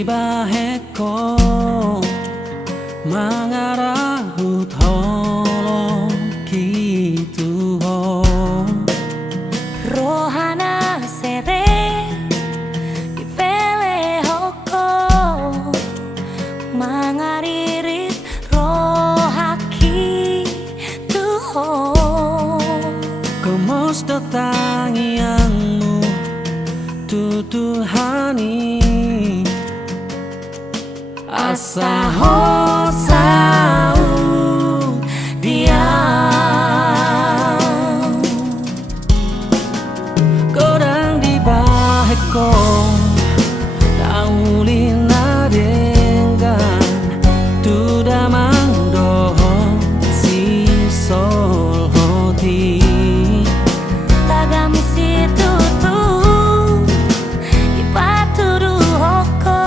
Baheko mangarahu tolong gitu rohana sere ipele hoko mangaririt rohaki tuho kemos tetangianmu tutuhani asa hosau diam kodang di baheko daulina dengan tu damang dohong si sol hoti tagami situ tu ipaturu hoko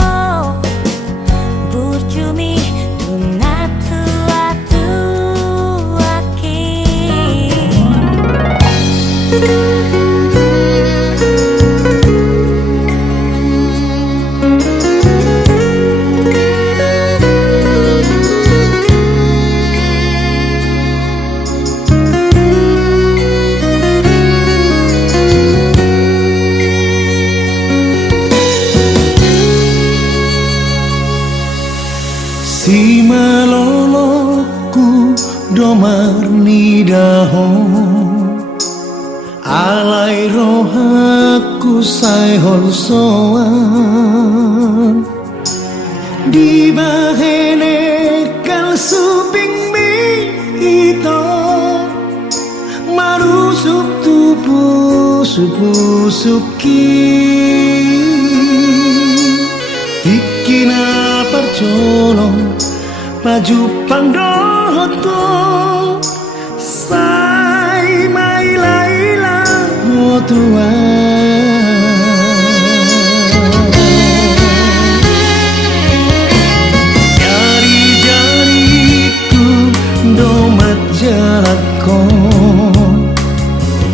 burjumi tunatu atu aki Si maloloku domar nidaho alai rohaku sai holsoan di bahene kal suping mi ito marusup tupu supu suki ikina percolong baju pandoto sai mai laila motua jari-jariku domat jalatko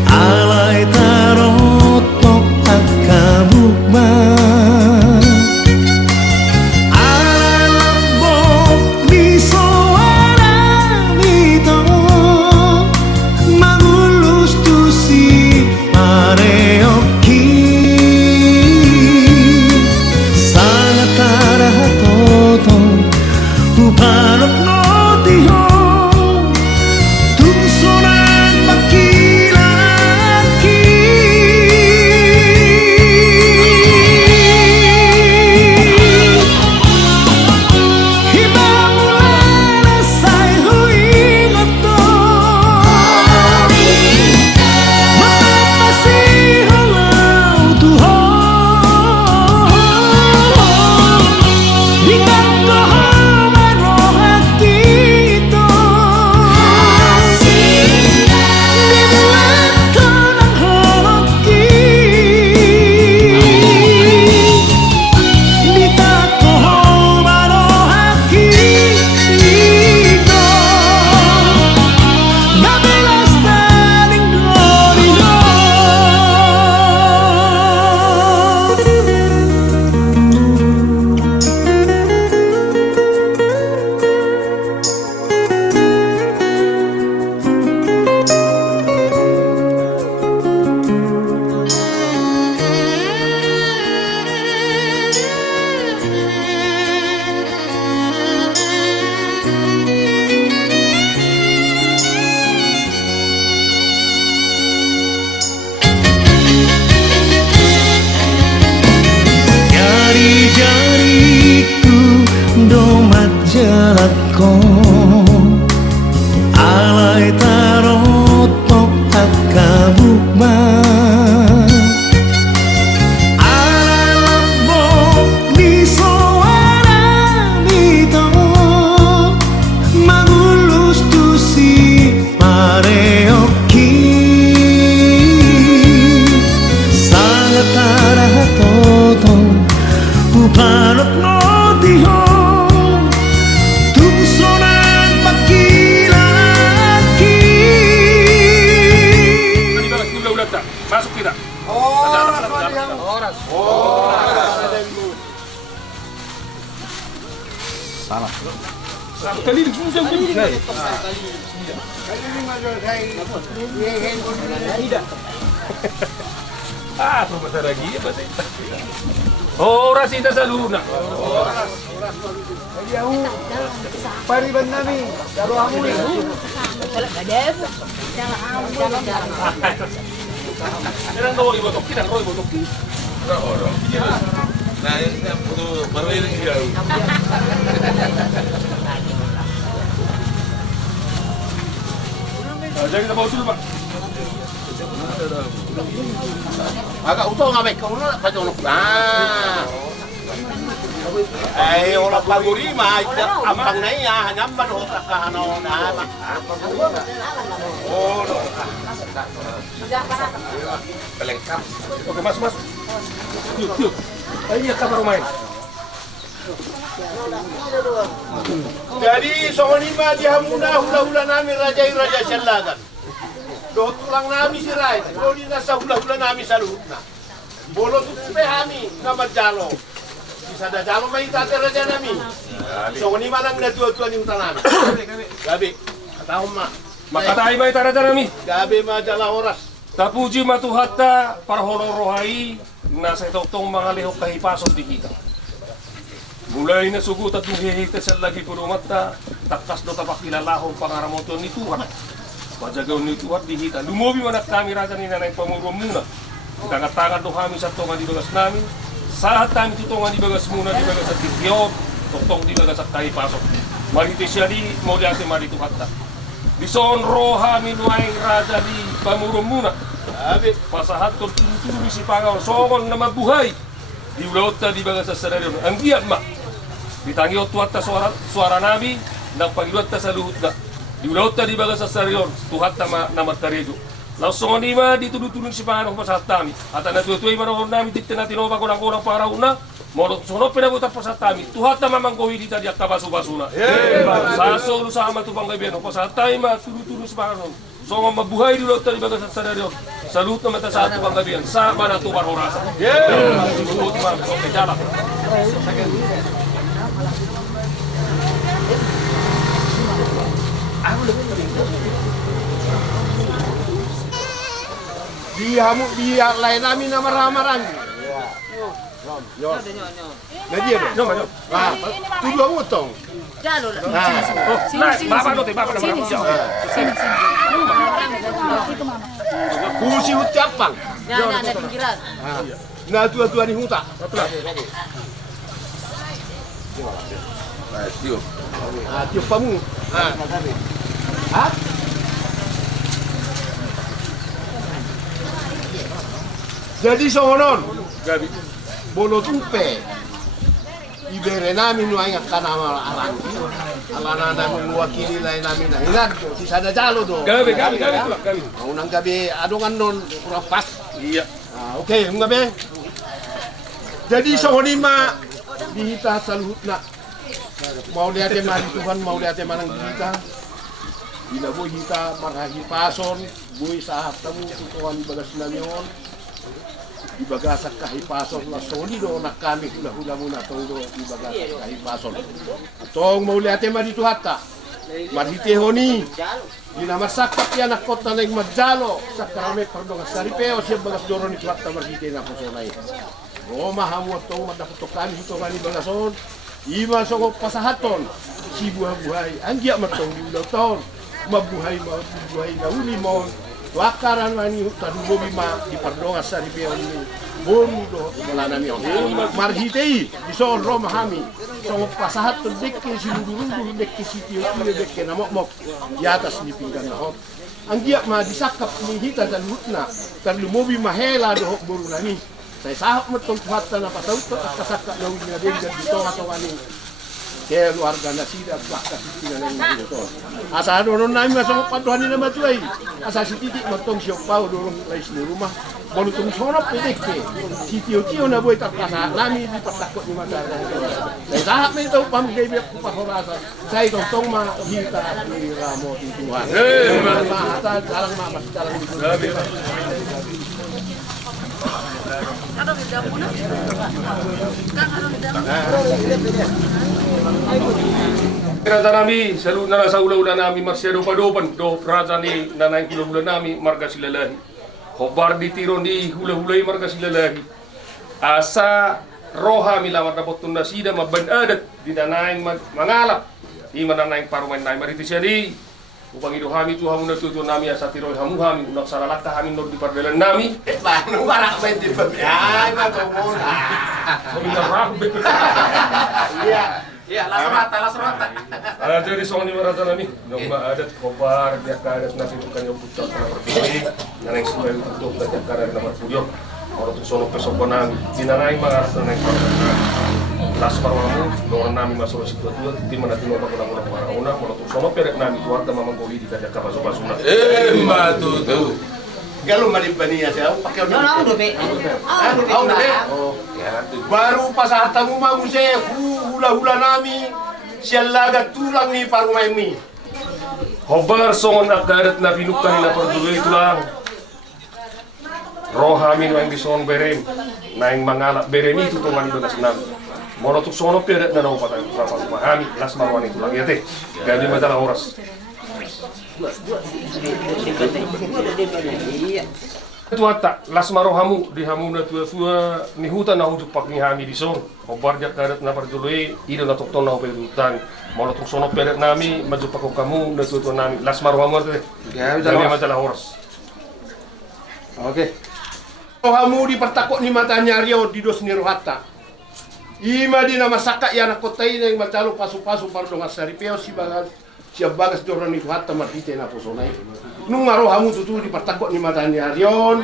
alai tarotok akabukma jalatko alai tarotok akabukma alai lembok di suara mito mangulus tusi Ah, sebentar lagi ya pasti. Oh, oras ita sa luna. Pariban namin. Dalo amo ni. Kailan daw ibotok? Kailan daw ibotok? Nah, ini baru ini jauh. Jangan kita bawa dulu, Pak. Agak utuh ngamek kau nak pakai orang. Nah. Orang paguri mah ampang na iya, nyamban otak ka ano na. Oh, no. Pelengkap. Oke, masuk. Yuk. Ayo kamar main. Jadi sohoni mah dihamuna hula-hula nami raja syalagan. Doh tulang nami si Rai, kalau di nasa hula-hula nami salutna. Bolo tu pehami nama jalo. Bisa ada jalo mai tate raja nami. Sohoni mah nang tua-tua ni utanami. Gabi, kata mak. Makatai may taraja nami. Gabi mah jala oras. Tapuji matuhatta para horor-rohai nasa itong mga lihok kahipasok di kita. Mulai na sugut at nuhihita sa lagi purumata, takas do tapakilalahong pangaramoto ni Tuhan. Majagaw ni Tuhan dihita. Lumobi man at kami raja ni nanay pamuro muna. Tangat-tangat do kami sa tongan di bagas namin. Sahat kami tutongan di bagas muna di bagas at tityog, totong di bagas at kahipasok. Mariti siya di, muli ate marituhatta. Dison roha minuaing raja di pamuro muna. Pasahat kong tuloy si Pangaw, sokon na mabuhay. Di ulauta di bagas sa senaryo. Ang giat ma. Ditangi tuhat ta suara nabi, nang pagiluat ta sa luhut na. Di ulauta di bagas sa senaryo, tuhat ta na magkarido. Langsung ni ma ditulong-tulong si Pangaw pasahat kami. At natutuloy maroon namin, dito na tinoba ko ng kurang paraw na. Morot sunod pinabutan pa sa tami. Tuhat na mamanggohi dito di at kabaso-baso na. Sa solo sa ama tupang kaibigan. Pasahat tayo ma, tulong-tulong si Pangaw. So nga mabuhay di ulauta di bagas sa senaryo. Salut naman ta sa ato pang gabihan. Sa manatubar horasa. Susuot ma, okay, jalak. Di lain namin na maramaran. Yo. Nadia. No, no. Ah, tudo mo tong. Jalo lah. Baba no te, baba na Kusi hutiapang. Nah, ada pinggiran. Na tua-tua ni huta. Tiup. Tiup pamu. Ha? Jadi sohonon. Gabi. Bolo tumpe. Ibere namin nuay nga kanama alang. Alana namin wakili lain namin na hinad. Si sada jalo do. Gabi. Unang gabi adungan non kurang pas. Iya. Okay, yung gabi. Jadi sohonin ma dihita sa luhut na. Mau lihat Tuhan, mau lihat manang dihita. Bila boy hita marhahi pason, boy sa tamu tutuan bagas nanyon. Ibagasak kahipason na solido na kami hula-hula muna tunggu ibagasak kahipason. Atong mauliate madito hata. Marhite honi. Dinamasakat yan ang kota na yung madjalo sa karame pardong saripeo siya bagas doro ni hata marhite na po sonay. Roma hamuat tong madaputokan hito kani bagason. Ima soko pasahaton si buhay-buhay. Anggiya matong di ulaw taon. Mabuhay na uli mo. Wakaran mani tadubo bima di pardonga sa ripeo ni bonu do wala nami on marhitei di son Roma hami so pasahat to dekke si lurundu dekke si tio dekke na mok di atas ni pinggan na hot ang giyak ma disakap ni hita dan hutna tarlumobi mahela do hok boru nami saya sahap matong tuhatta na pasauto at kasakak na uli na denggan dito katawani kaya luarga na sida plaka sitingan na ito. Asa doon namin masang paduhan nila matuay. Asa si titik matong siyok pao doon lais ni rumah. Balu tung sonop pedek ke. Si tio-tio na boy tapasa nami di patakot ni mata. Saya sahap na ito pamigay biyak kupahorasa. Saya itong tong mahita ni Ramo di Tuhan. Mahata dalang mamas dalang di Tuhan. Kereta nami, selalu nara sa ula-ula nami marsyado padopan, do raja ni nanay kula-ula nami marga silalahi. Hobar di tiro di hula-hulay marga silalahi. Asa roha milamar na potong na sida mabanadat di nanay mangalap. Di mananay parumain nay maritis di. Upang ido kami Tuhan na tuto nami asa tiroy hamu kami unak saralaka kami nor di pardalan nami. Paano para main di babian atau muna? Kami narabe. Iya. Iya, las rata. Jadi soalnya marata nami, nong maadat kobar dia kadat nasi bukan yang putar karena berbeda. Nanay sekolah itu tuh dia kadat nomor puyok. Orang tu sono pesokonan dinanay mangarap nanay pardalan. Las parwamu, doon nami masuk situ tuh, di mana tino pakulang-ulang para-una, kalau tu sono perek nami tuar ta mamang goli di kadak kapaso-pasuna. Matutu. Kalau malibania saya pakai No, no, udah be. Udah be. Baru pas hatamu mau saya hula-hula nami sialaga tulang ni parumai mi. Hobar songon akadat na pinukan na perduloy ito lang. Rohamin ang bison berem, na yung mangalap berem itu tungan ibagas namin. Monotuk sono piadat na naman patay sa pagmahami, las marwan ito lang yate. Gabi madala oras. Tuata, las marohamu di hamu na tua ni hutan na hujuk pak ni hami di son. Hobar jak kadat na perduloy, ida na tukton na hopel hutan. Monotuk sono piadat nami, majupak ko kamu na tua nami, las marohamu ate. Gabi madala oras. Oke. Rohamu dipertakok ni matanya Rio di dos ni rohata. Ima di nama saka ya na kota ini yang macalo pasu-pasu pardong asari peo si bagas doron itu hatta martite na posonai. Nung rohamu tutu dipertakok ni matanya Rion.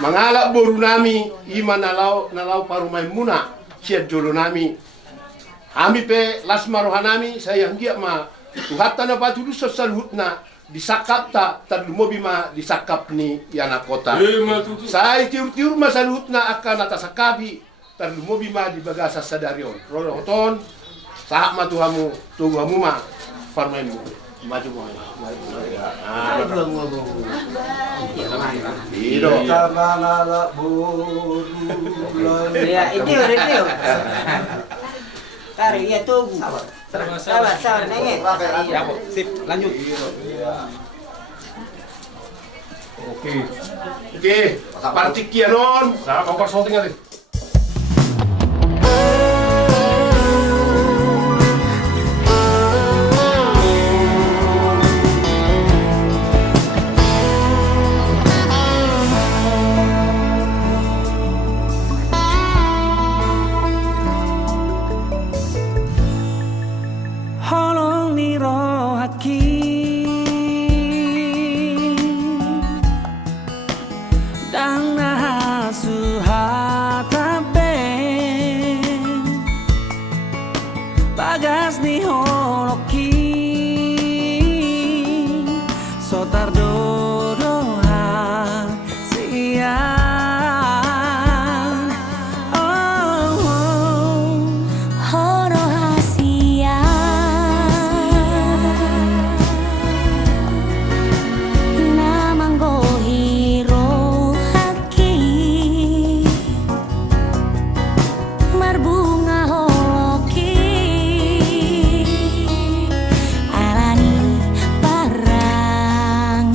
Mangalak boru nami ima nalau parumai muna siat jolo nami. Ami pe las marohanami saya ngia ma tuhatta na patudu sasalhutna disakap ta mobi ma disakap ni yana kota. Saya tiur-tiur masalhutna akan atasakabi mobi ma di bagasa sadarion. Roton sahak ma tuhamu tuhamu ma farmaimu maju mo. Iro. Ya, ini udah. Tarik ya tunggu. Sabar, nengek. Ya, sip, lanjut. Oke, partik kianon. Sa kompor shooting ali. Holong ni rohaki dang nahasu hatabe bagas ni holoki sotar dodoha siang Alani parang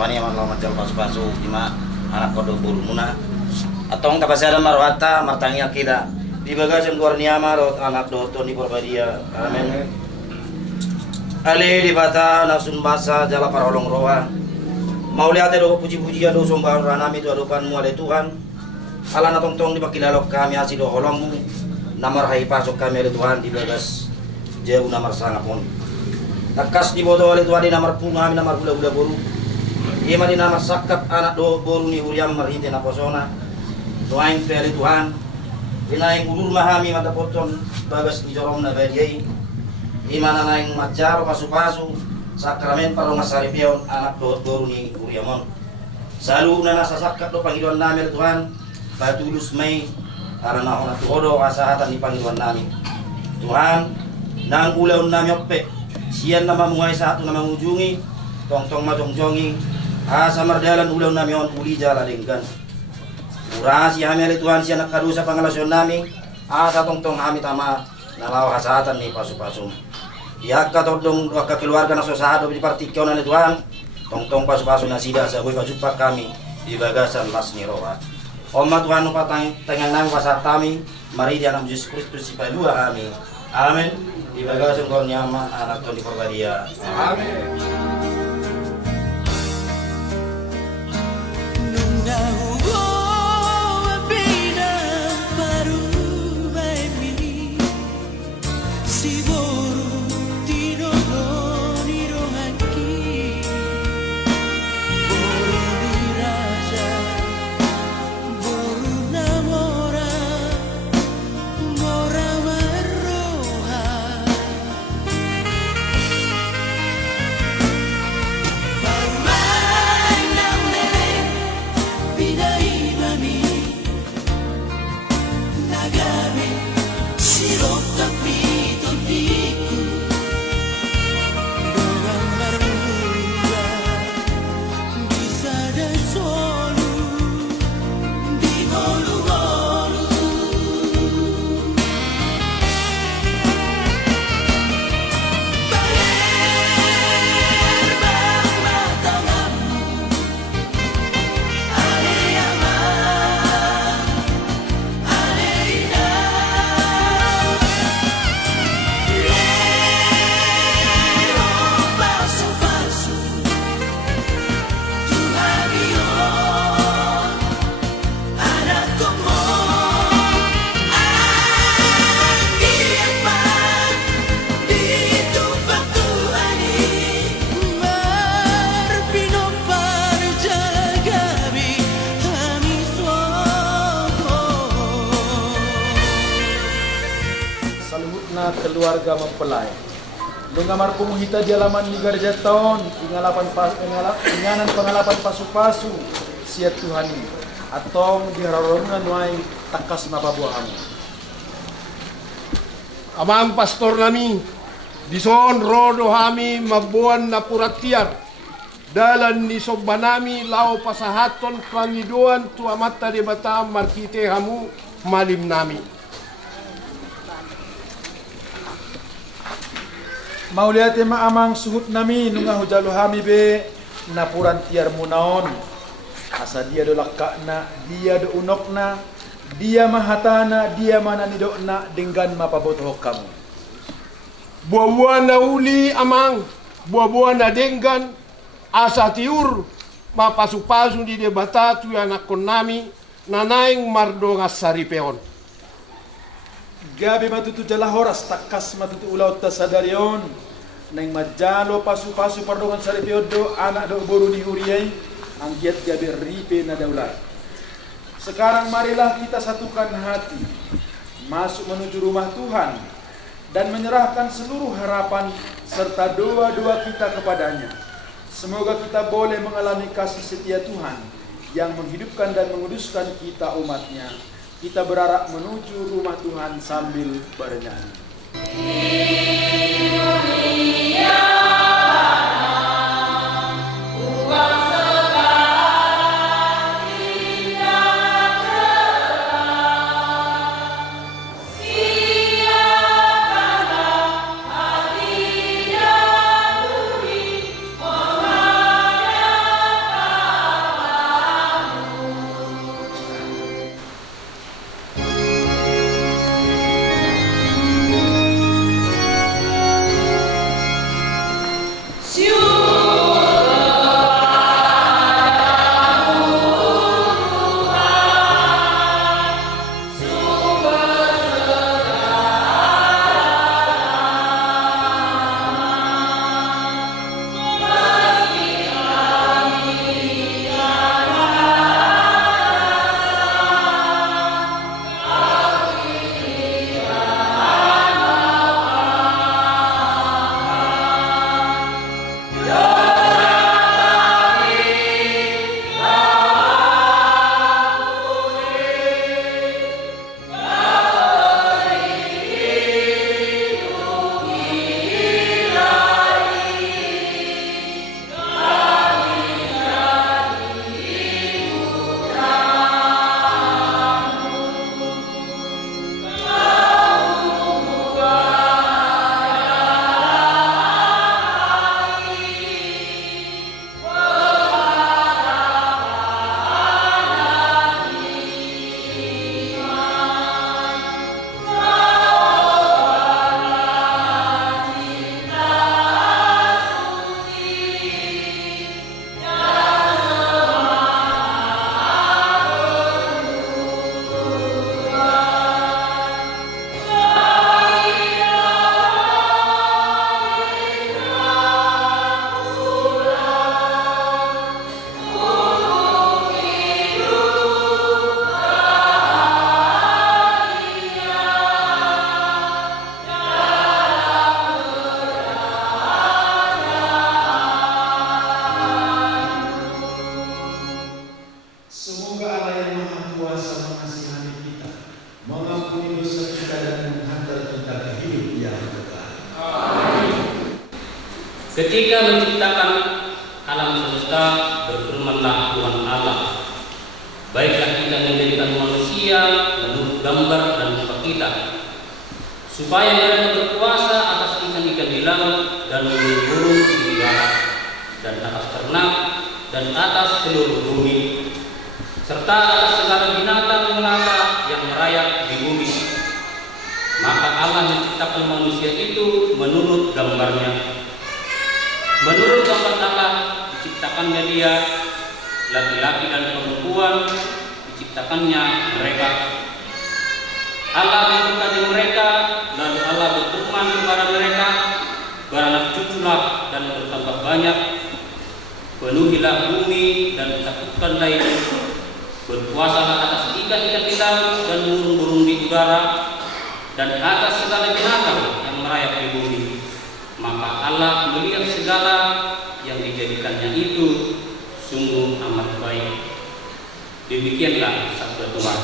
tuani yang mau macam pasu-pasu cuma anak kodok buru muna atau tak pasal marwata martangnya kita di bagasan luar niama rot anak doton di Purbadia amin ali di bata nasun basa jala parolong roa mau lihat do puji-puji ado sombang ranami tu adokan mu ada Tuhan ala na tong-tong di pakilalok kami asido holong namar hai pasok kami ada Tuhan di bagas jauh namar sangapon takas di bodo oleh Tuhan di namar punga kami namar gula-gula boru ima di namar sakap anak do boru ni huriam marhinte na posona doain pele Tuhan inaing ulur mahami mata poton bagas di jorong na badiai ima na naing macaro pasu-pasu sakramen parong masaripion anak do boru ni huriamon selalu na nasa sakap do panggiluan namin Tuhan patulus may para na ako natuhodo kasahatan ni Panginoon namin Tuhan nang ulaw namin ope siyan na mamuhay sa ato na mangujungi tong-tong matongjongi sa mardalan ulaw namin on uli jala linggan urasi kami ali Tuhan siya nakadu sa pangalasyon namin sa tong-tong kami tama nalaw kasahatan ni pasu-pasum iyak ka todong keluarga na sosado di partikyaw na ni Tuhan tong-tong pasu-pasu na sida sa buhay pasupak kami di bagasan las ni Roa Oma Tuhan upah tangan namin pasat kami mari di anak Yesus Kristus si palua kami amin di bagasan kornyama anak Tuhan di Purbadia amin keluarga mempelai. Dengamar pumuhita di alaman ligar jaton, inganan pengalapan pasu-pasu siat Tuhani, atau diharorungan nuai takas napabuahamu. Amang pastor nami, dison rodo hami mabuan na puratiar, dalan ni sobanami lao pasahaton pangiduan tuamata di bata markite hamu malim nami. Mauliate maamang suhut nami nunga hujalo hami be napuran tiar munaon asa dia do lakana dia do unokna dia mahatana dia mana nidokna dengan mapabotoh kamu buah-buah na uli amang buah-buah na denggan asa tiur mapasu-pasu di debata tu anak nami nanaing mardonga saripeon gabi matutu jala horas takas matutu ulaut tasadarion neng majalo pasu-pasu pardongan saripiodo anak do boru di huriai anggiat gabi ripe na daulat. Sekarang marilah kita satukan hati masuk menuju rumah Tuhan dan menyerahkan seluruh harapan serta doa-doa kita kepadanya. Semoga kita boleh mengalami kasih setia Tuhan yang menghidupkan dan menguduskan kita umatnya. Kita berharap menuju rumah Tuhan sambil bernyanyi. Allah yang Maha Kuasa mengasihani kita, mengampuni dosa kita dan menghantar kita ke hidup yang kekal. Ketika menciptakan alam semesta, berfirmanlah Tuhan Allah, baiklah kita menjadikan manusia menurut gambar dan rupa kita, supaya mereka berkuasa atas ikan-ikan di laut dan burung-burung di udara, dan atas ternak dan atas seluruh bumi, serta atas segala binatang melata yang merayap di bumi. Maka Allah menciptakan manusia itu menurut gambarnya. Menurut gambar Allah diciptakannya dia, laki-laki dan perempuan diciptakannya mereka. Allah memberkati mereka, lalu Allah berfirman kepada mereka, beranak cuculah dan bertambah banyak, penuhilah bumi dan takutkanlah itu, berkuasalah atas ikan-ikan di laut dan burung-burung di udara, dan atas segala binatang yang merayap di bumi. Maka Allah melihat segala yang dijadikannya itu sungguh amat baik. Demikianlah sabda Tuhan.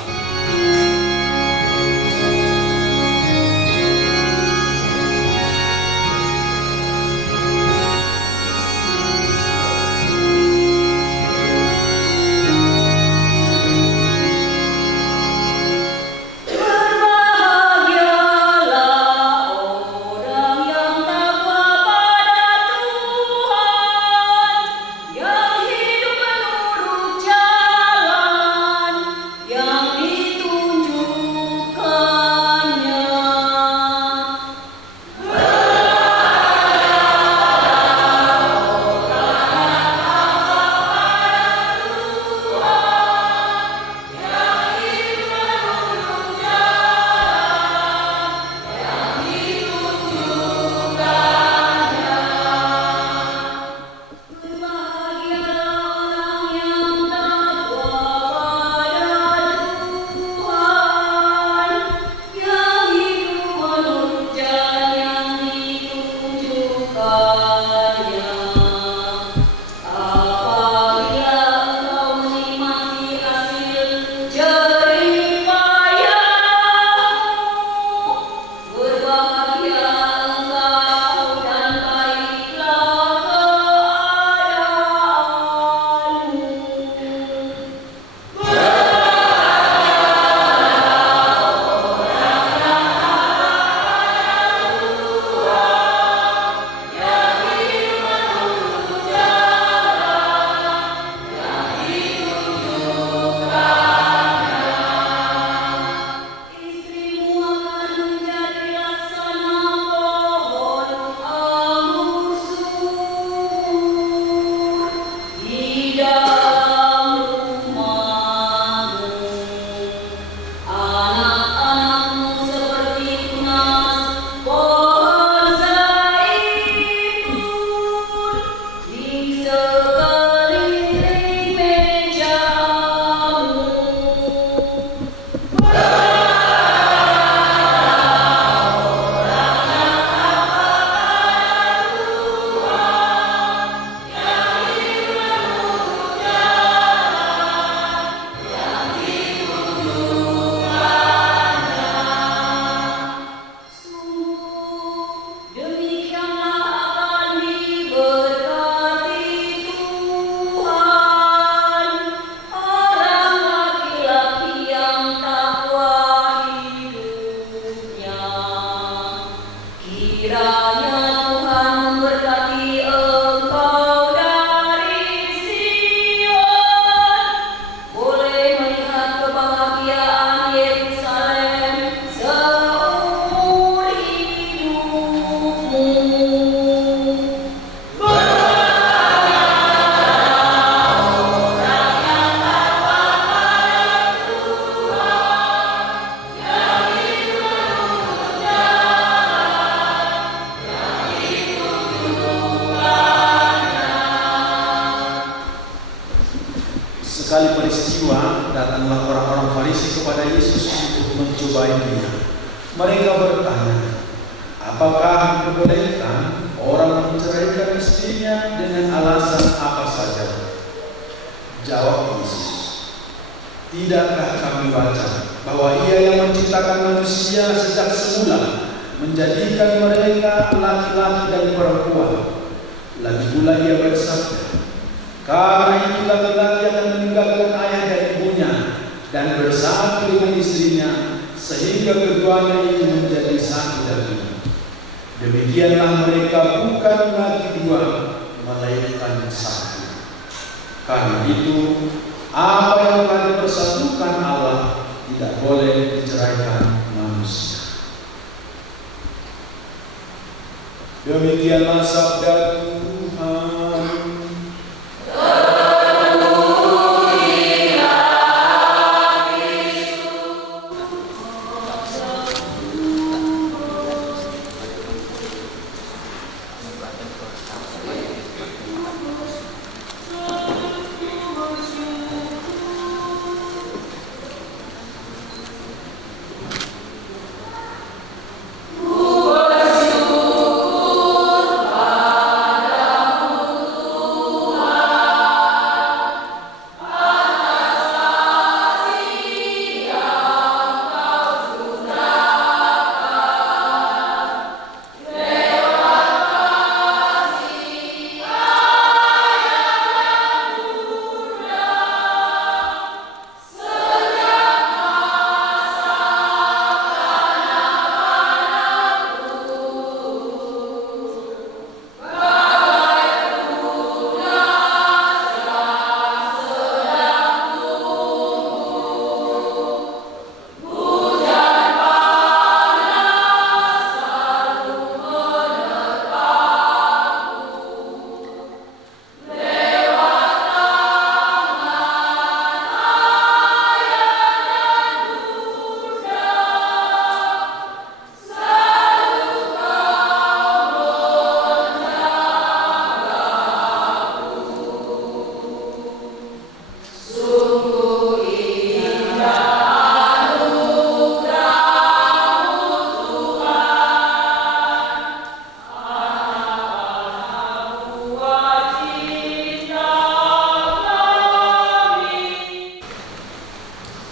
Sekali peristiwa, datanglah orang-orang Farisi kepada Yesus untuk mencobai Dia. Mereka bertanya, apakah diperbolehkan orang menceraikan istrinya dengan alasan apa saja? Jawab Yesus, Tidakkah kami baca bahwa Ia yang menciptakan manusia sejak semula menjadikan mereka laki-laki dan perempuan. Lagi pula Ia bersabda, karena itu laki-laki akan meninggalkan ayah dan ibunya dan bersatu dengan istrinya, sehingga keduanya itu menjadi satu daging. Demikianlah mereka bukan lagi dua, melainkan satu. Karena itu, apa yang telah dipersatukan Allah tidak boleh diceraikan manusia. Demikianlah sabda Tuhan.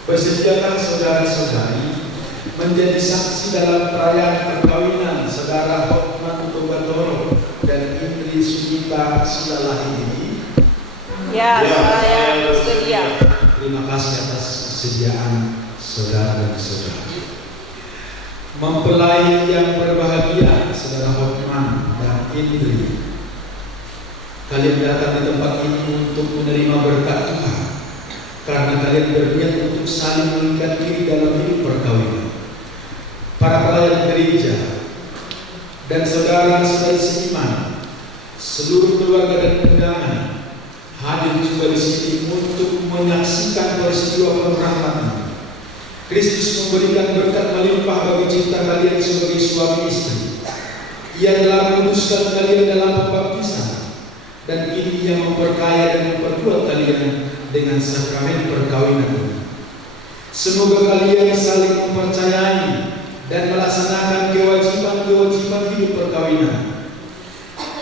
Bersediakah saudara-saudari menjadi saksi dalam perayaan perkawinan saudara Hotman Togatoro dan Indri Sugita Silalahi ini? Ya, saya bersedia. Terima kasih atas kesediaan saudara dan saudari. Mempelai yang berbahagia, saudara Hotman dan Indri, kalian datang di tempat ini untuk menerima berkat Tuhan, karena kalian berniat untuk saling mengikat diri dalam hidup perkawinan. Para pelayan gereja dan saudara-saudari seiman, seluruh keluarga dan undangan hadir juga di sini untuk menyaksikan peristiwa penghormatan ini. Kristus memberikan berkat melimpah bagi cinta kalian sebagai suami istri. Ia telah menguduskan kalian dalam pembaptisan, dan kini Ia memperkaya dan memperkuat kalian dengan sakramen perkawinan ini. Semoga kalian saling mempercayai dan melaksanakan kewajiban-kewajiban hidup perkawinan.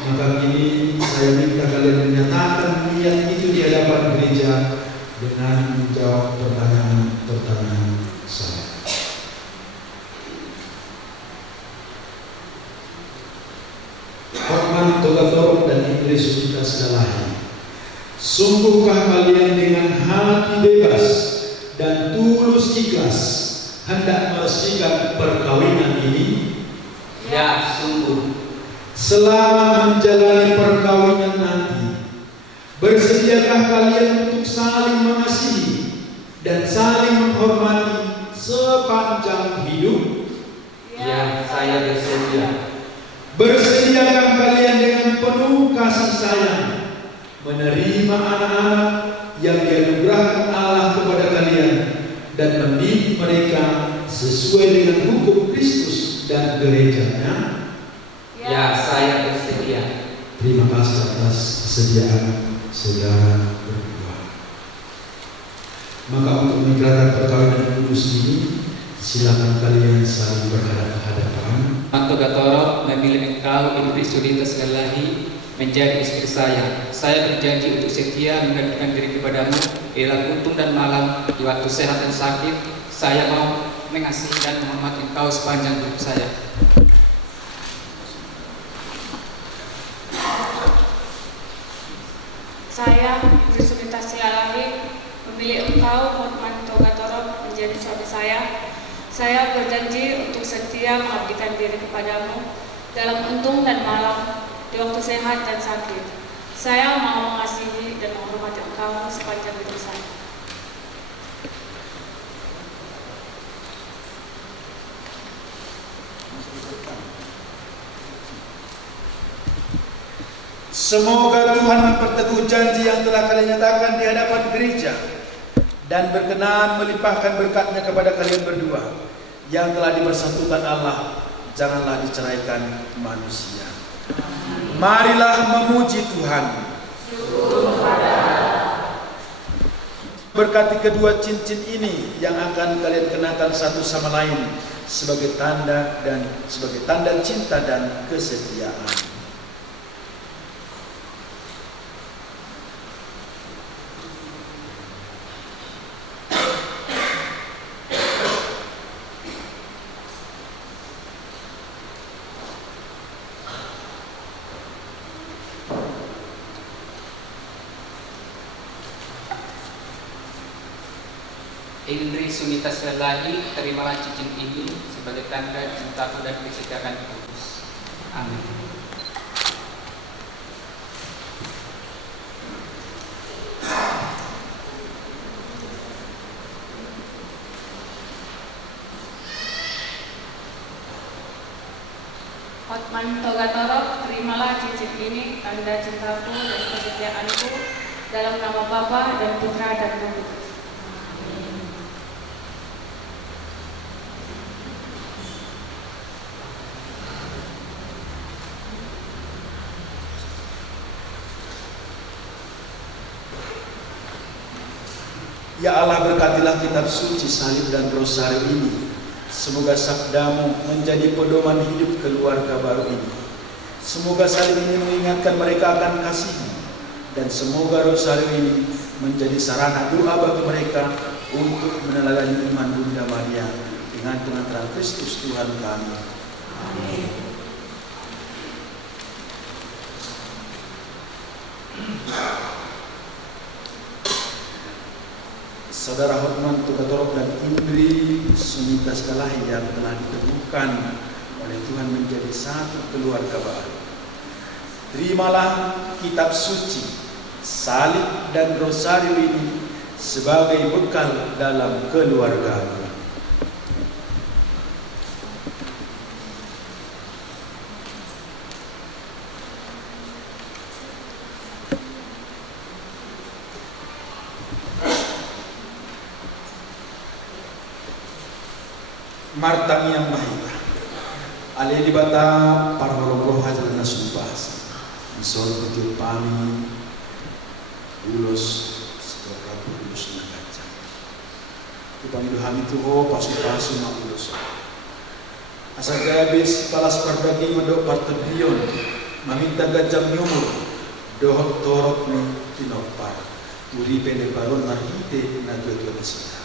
Maka kini saya minta kalian menyatakan niat itu di hadapan gereja dengan menjawab pertanyaan-pertanyaan saya. Hotman Togatoro dan Indri Sugita Silalahi, sungguhkah kalian dengan hati bebas dan tulus ikhlas hendak meresmikan perkawinan ini? Ya, sungguh. Selama menjalani perkawinan nanti, bersediakah kalian untuk saling mengasihi dan saling menghormati sepanjang hidup? Ya, saya bersedia. Bersediakah kalian dengan penuh kasih sayang menerima anak-anak yang dianugerahkan Allah kepada kalian dan mendidik mereka sesuai dengan hukum Kristus dan gerejanya? Ya, saya bersedia. Terima kasih atas kesediaan saudara berdua. Maka untuk mengikrarkan perkawinan kudus ini, silakan kalian saling berhadapan-hadapan. Togatoro memilih engkau, Indri Sugita Silalahi, menjadi istri saya. Saya berjanji untuk setia mengabdikan diri kepadamu dalam untung dan malam, di waktu sehat dan sakit, saya mau mengasihi dan menghormati Engkau sepanjang hidup saya. Saya, Ibu Sunita Sialahi, memilih Engkau, Hotman Togatorop, menjadi suami saya. Saya berjanji untuk setia mengabdikan diri kepadamu dalam untung dan malam, di waktu sehat dan sakit. Saya mau mengasihi dan menghormati Engkau sepanjang hidup saya. Semoga Tuhan memperteguh janji yang telah kalian nyatakan di hadapan gereja dan berkenan melimpahkan berkat-Nya kepada kalian berdua yang telah dipersatukan Allah, janganlah diceraikan manusia. Marilah memuji Tuhan. Berkati kedua cincin ini yang akan kalian kenakan satu sama lain sebagai tanda cinta dan kesetiaan. Indri Sunita Sialahi, terimalah cincin ini sebagai tanda cintaku dan kesetiaan kudus. Amin. Hotman Togatorop, terimalah cincin ini, tanda cintaku dan kesetiaanku dalam nama Bapa dan Putra dan Roh Kudus. Ya Allah, berkatilah kitab suci, salib dan rosari ini. Semoga sabdamu menjadi pedoman hidup keluarga baru ini. Semoga salib ini mengingatkan mereka akan kasih-Mu. Dan semoga rosari ini menjadi sarana doa bagi mereka untuk meneladani iman Bunda Maria dengan pengantaran Kristus Tuhan kami. Amin. Saudara Hotman Togatorop dan Indri Sunita Sialahi yang telah ditemukan oleh Tuhan menjadi satu keluarga baru. Terimalah kitab suci, salib dan rosario ini sebagai bekal dalam keluarga. Martang yang mahita ale dibata para roh hajar na subas misol betul pami ulos setelah ulos na kaca ipamiluhan itu pasu-pasu na ulos asal gabis palas pardagi mado partedion maminta gajam nyumur dohot torok ni tinopar uri pende baron marhite na dua-dua nasita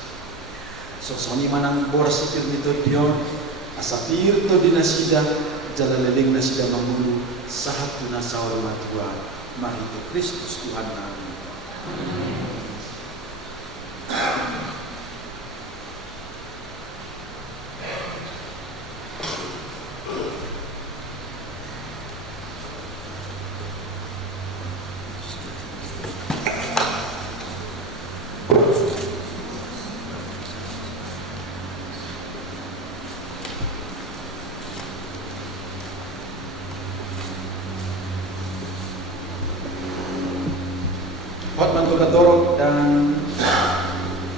sosoni manang bor sipir nito dion asapir to dinasida jalaleleng nasida mamulu sahat tuna sawal matua mahito Kristus Tuhan kami. Hotman Togatorop dan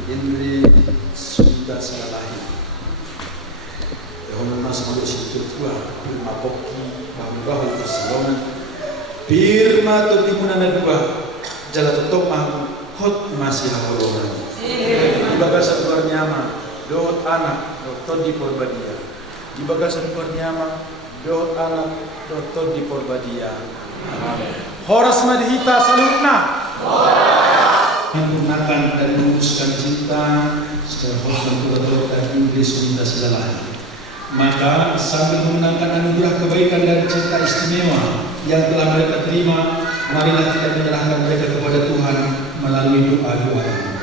Indri Sunita Sialahi. Dahulu nas manusia tua, firma koki, bahu kesalongan, firma tu dimuna dua, jala tutup mah hot masih hawalongan. Di bagasan luar nyama, dohot anak, doktor di porbadia. Di bagasan luar nyama, dohot anak, doktor di porbadia. Horas madhita salutna. menggunakan dan menguruskan cinta secara khusus dan Inggris Universitas Silalahi. Maka sambil menggunakan anugerah kebaikan dan cinta istimewa yang telah mereka terima, marilah kita menyerahkan mereka kepada Tuhan melalui doa-doa ini.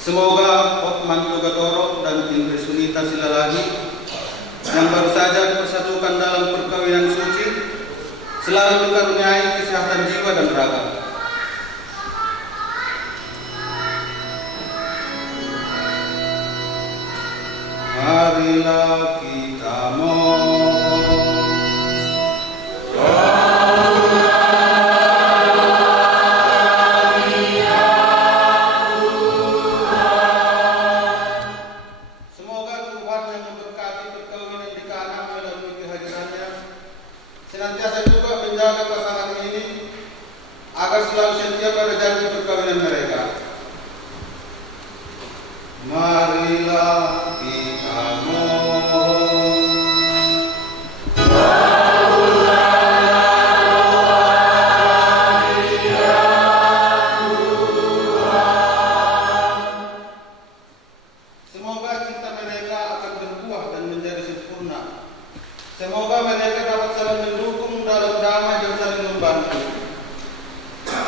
Semoga Hotman Togatoro dan Inggris Universitas Silalahi yang baru saja dipersatukan dalam perkawinan suci selalu dikaruniai kesehatan jiwa dan raga. Marilah kita mohon. Semoga Tuhan yang memberkati perkawinan di Kana melalui kehadirannya senantiasa juga menjaga pasangan ini agar selalu setia pada janji perkawinan mereka. Marilah kita mohon. Semoga cinta mereka akan berbuah dan menjadi sempurna. Semoga mereka dapat saling mendukung dalam damai dan saling membantu.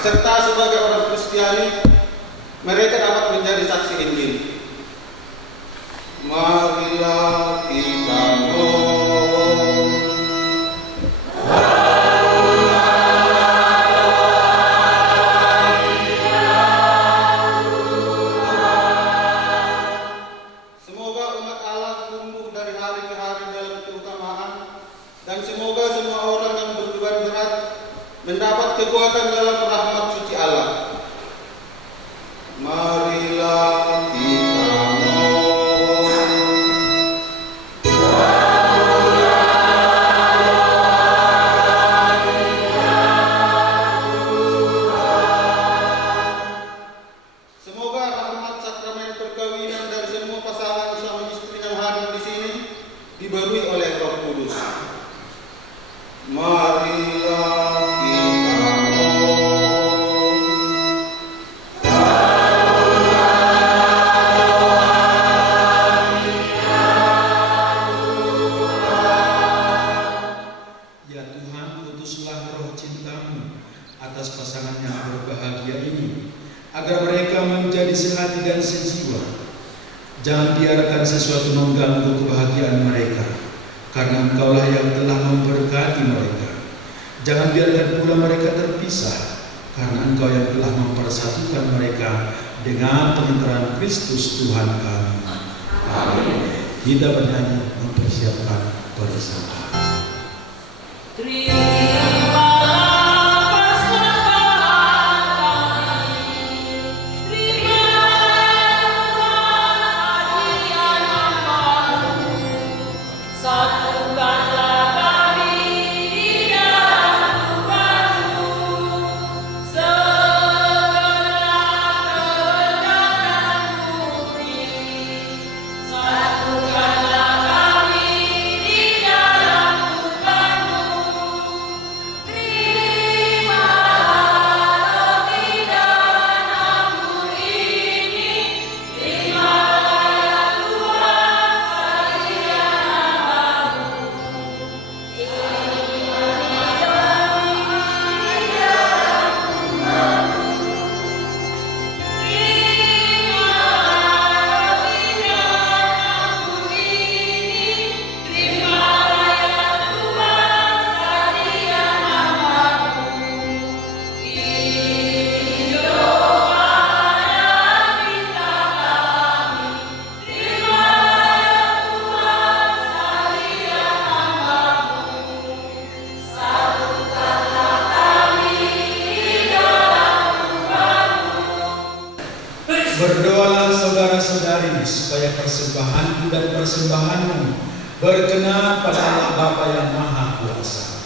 Serta sebagai orang Kristiani, mereka dapat menjadi saksi Injil. Marilah kita mohon. Semoga umat Allah tumbuh dari hari ke hari dalam keutamaan, dan semoga semua orang yang berbeban berat mendapat kekuatan dalam rahmat suci Allah. Marilah kita mohon. Semoga rahmat sakramen perkawinan dari semua pasangan suami istri yang hadir di sini diberui oleh Roh Kudus. Marilah kita mohon. Ya Tuhan, utuslah roh cinta-Mu atas pasangan yang berbahagia ini, agar mereka menjadi sehati dan sejiwa. Jangan biarkan sesuatu mengganggu kebahagiaan mereka, karena Engkaulah yang telah memberkati mereka. Jangan biarkan pula mereka terpisah, karena Engkau yang telah mempersatukan mereka dengan penyertaan Kristus Tuhan kami. Amin. Kita bernyanyi mempersiapkan bersama. Berdoalah saudara-saudari supaya persembahanku dan persembahanmu berkenan pada Allah Bapa yang Maha Kuasa.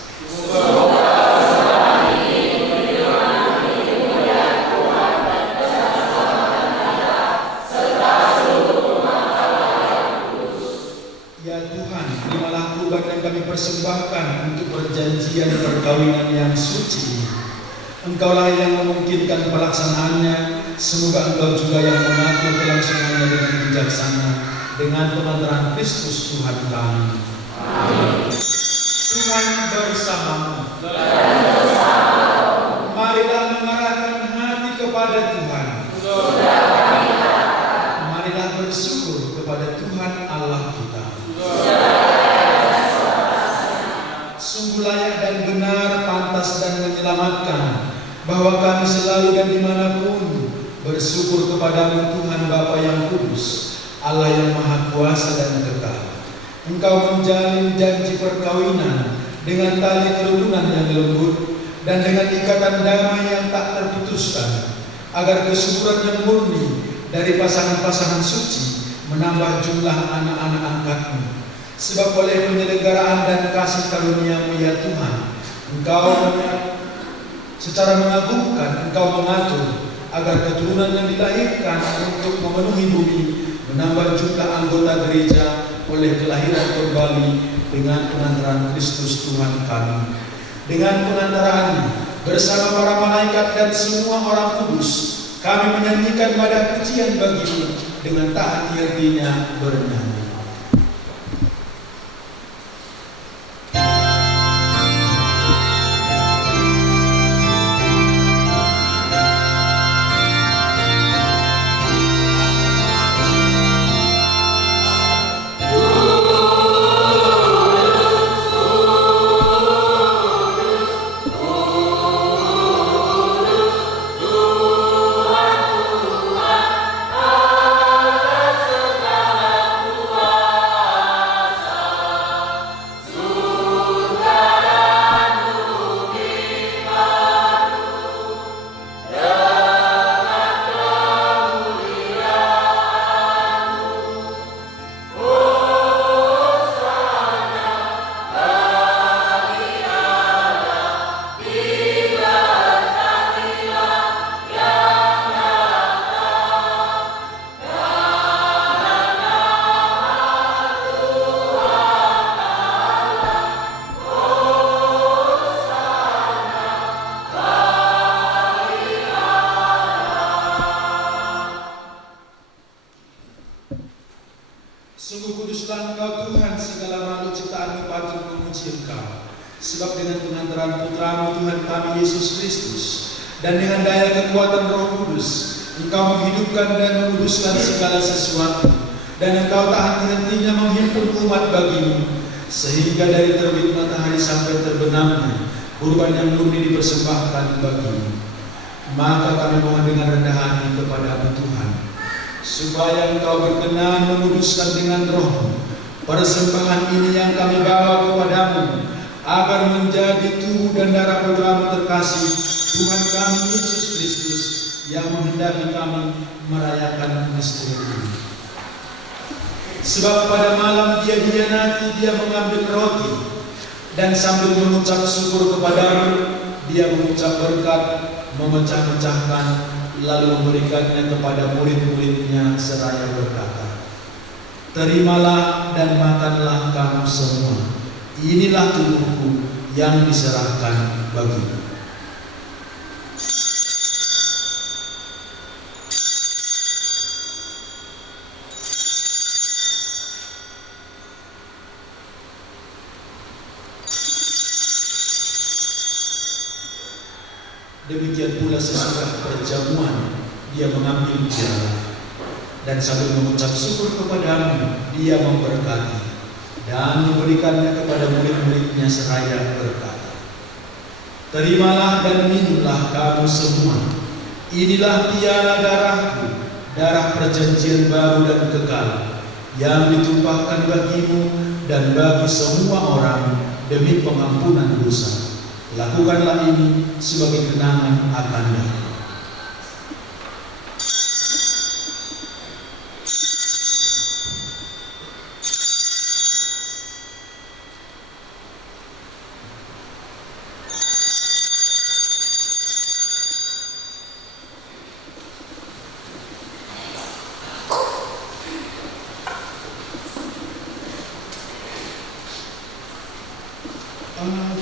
Ya Tuhan, terimalah kurban yang kami persembahkan untuk perjanjian perkawinan yang suci. Engkaulah yang memungkinkan pelaksanaannya, semoga Engkau juga yang mengatur kelangsungannya dengan bijaksana dengan pengantaran Kristus Tuhan kami. Amin. Tuhan bersamamu. Marilah mengarahkan hati kepada Tuhan. Marilah bersyukur kepada Tuhan Allah kita. Sungguh layak dan benar, pantas dan menyelamatkan, bahwa kami selalu dan dimanapun bersyukur kepadamu Tuhan Bapa yang kudus, Allah yang maha kuasa dan kekal. Engkau menjalin janji perkawinan dengan tali kerukunan yang lembut dan dengan ikatan damai yang tak terputuskan, agar kesuburan yang murni dari pasangan-pasangan suci menambah jumlah anak-anak angkatmu. Sebab oleh penyelenggaraan dan kasih karunia-Mu ya Tuhan, Engkau secara mengagumkan Engkau mengatur agar keturunan yang dilahirkan untuk memenuhi bumi menambah jumlah anggota gereja oleh kelahiran kembali dengan pengantaran Kristus Tuhan kami. Dengan pengantaran bersama para malaikat dan semua orang kudus, kami menyanyikan madah pujian bagi-Mu dengan tak henti-hentinya bernyanyi. Sungguh kuduslah Engkau Tuhan, segala makhluk ciptaan-Mu patut memuji Engkau. Sebab dengan pengantaran Putra-Mu Tuhan kami Yesus Kristus, dan dengan daya kekuatan Roh Kudus, Engkau menghidupkan dan menguduskan segala sesuatu, dan Engkau tak henti-hentinya menghimpun umat bagi-Mu, sehingga dari terbit matahari sampai terbenamnya kurban yang murni dipersembahkan bagi-Mu. Maka kami mohon dengan rendah hati kepada-Mu Tuhan, supaya Engkau berkenan menguduskan dengan Roh persembahan ini yang kami bawa kepadamu, agar menjadi tubuh dan darah Putra-Mu terkasih, Tuhan kami Yesus Kristus, yang menghendaki kami merayakan misteri ini. Sebab pada malam Dia dihianati, Dia mengambil roti, dan sambil mengucap syukur kepadamu, Dia mengucap berkat, memecah-mecahkan, lalu memberikannya kepada murid-muridnya seraya berkata, "Terimalah dan makanlah kamu semua. Inilah tubuhku yang diserahkan bagimu." Demikian pula sesudah perjamuan, Dia mengambil piala, dan sambil mengucap syukur kepadamu, Dia memberkati dan memberikannya kepada murid-muridnya seraya berkata, "Terimalah dan minumlah kamu semua. Inilah piala darahku, darah perjanjian baru dan kekal, yang ditumpahkan bagimu dan bagi semua orang demi pengampunan dosa. Lakukanlah ini sebagai kenangan akan Dia."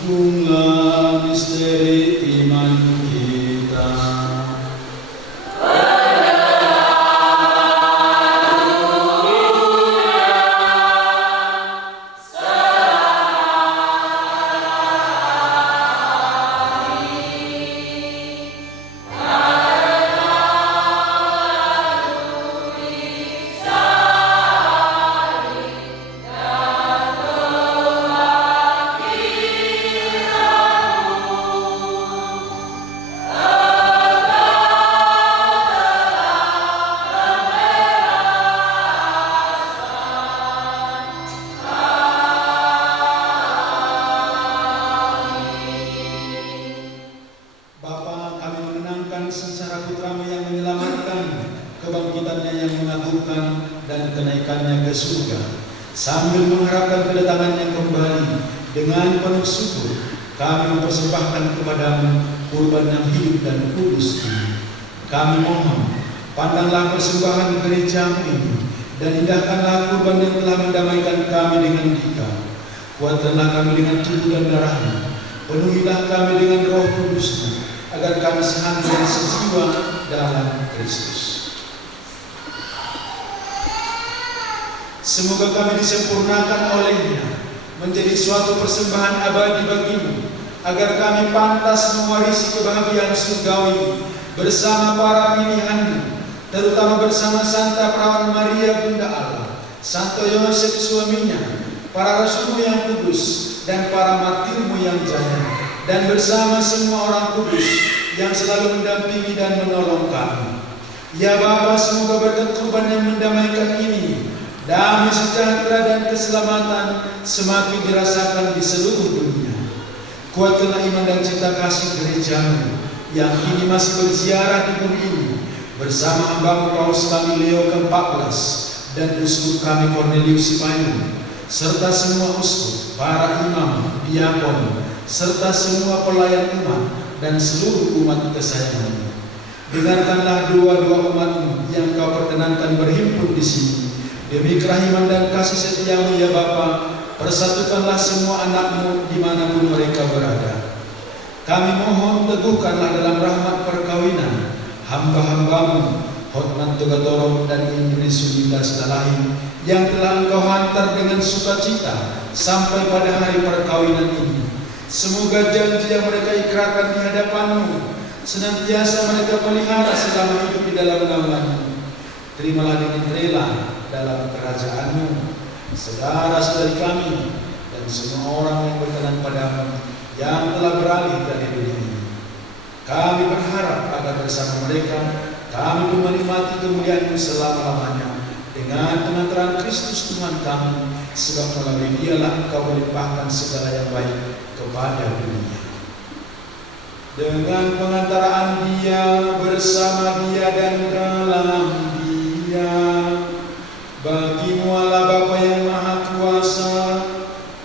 Agunglah misteri iman kita. dan kenaikannya ke surga, sambil mengharapkan kedatangannya kembali. Dengan penuh syukur kami mempersembahkan kepadamu kurban yang hidup dan kudus ini. Kami mohon, pandanglah persembahan gerejamu ini, dan indahkanlah kurban yang telah mendamaikan kami dengan Dikau. Kuatkanlah kami dengan tubuh dan darahnya, penuhilah kami dengan Roh Kudus-Mu, agar kami sehati dan sejiwa dalam Kristus. Semoga kami disempurnakan olehnya menjadi suatu persembahan abadi bagimu, agar kami pantas mewarisi kebahagiaan surgawi bersama para pilihanmu, terutama bersama Santa Perawan Maria Bunda Allah, Santo Yosef suaminya, para rasulmu yang kudus, dan para martirmu yang jaya, dan bersama semua orang kudus yang selalu mendampingi dan menolong kami. Ya Bapa, semoga berkat kurban yang mendamaikan ini, damai sejahtera dan keselamatan semakin dirasakan di seluruh dunia. Kuatkanlah iman dan cinta kasih gerejamu yang kini masih berziarah di bumi ini, bersama hambamu Paus kami Leo ke-14 dan uskup kami Cornelius Sipayon, serta semua uskup, para imam, diakon, serta semua pelayan umat dan seluruh umat kesayanganmu. Dengarkanlah doa-doa umatmu yang kau perkenankan berhimpun di sini. Demi kerahiman dan kasih setiamu ya Bapa, persatukanlah semua anakmu dimanapun mereka berada. Kami mohon teguhkanlah dalam rahmat perkawinan hamba-hambamu Hotman Togatoro dan Indri Sumitas Dalahin yang telah engkau hantar dengan sukacita sampai pada hari perkawinan ini. Semoga janji yang mereka ikrarkan di hadapanmu senantiasa mereka pelihara selama hidup di dalam naunganmu. Terimalah dengan rela dalam kerajaanmu saudara-saudari kami dan semua orang yang berkenan padamu yang telah beralih dari dunia ini. Kami berharap agar bersama mereka kami menikmati kemuliaan-Mu selama-lamanya dengan pengantaran Kristus Tuhan kami, sebab melalui Dialah Engkau melimpahkan segala yang baik kepada dunia. Dengan pengantaraan Dia, bersama Dia dan dalam Dia, bagi-Mu Allah Bapa yang Maha Kuasa,